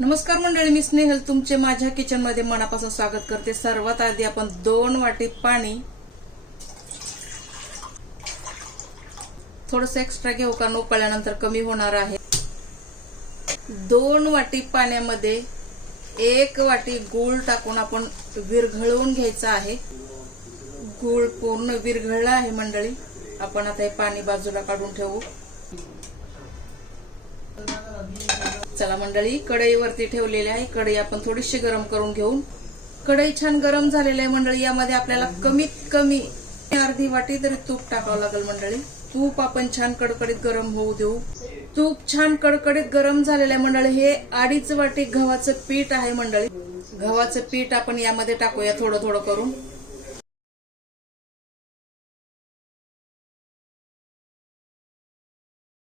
नमस्कार मंडळी, मी स्नेहल तुमचे माझ्या किचन मध्ये मनापासून स्वागत करते। सर्वात आधी आपण 2 वाटी पाणी थोडंसं एक्स्ट्रा घेऊ कारण उकळल्यानंतर कमी होणार आहे। 2 वाटी पाण्यामध्ये 1 वाटी गूळ टाकून आपण विरघळवून घ्यायचा आहे। गूळ पूर्ण विरघळला आहे मंडळी। आपण आता हे पाणी बाजूला काढून ठेवू। चला मंडळी, कढईवरती ठेवलेली आहे। कढई आपण थोडीशी गरम करून घेऊ। कढई छान गरम झालेली आहे मंडळी। यामध्ये आपल्याला कमीत कमी अर्धी वाटी तरी तूप टाकावं लागेल मंडळी। तूप आपण छान कडकडीत गरम होऊ देऊ। तूप छान कडकडीत गरम झालेलं आहे मंडळी। हे 2.5 वाटी गव्हाचं पीठ आहे मंडळी। गव्हाचं पीठ आपण यामध्ये टाकूया थोडं थोडं करून।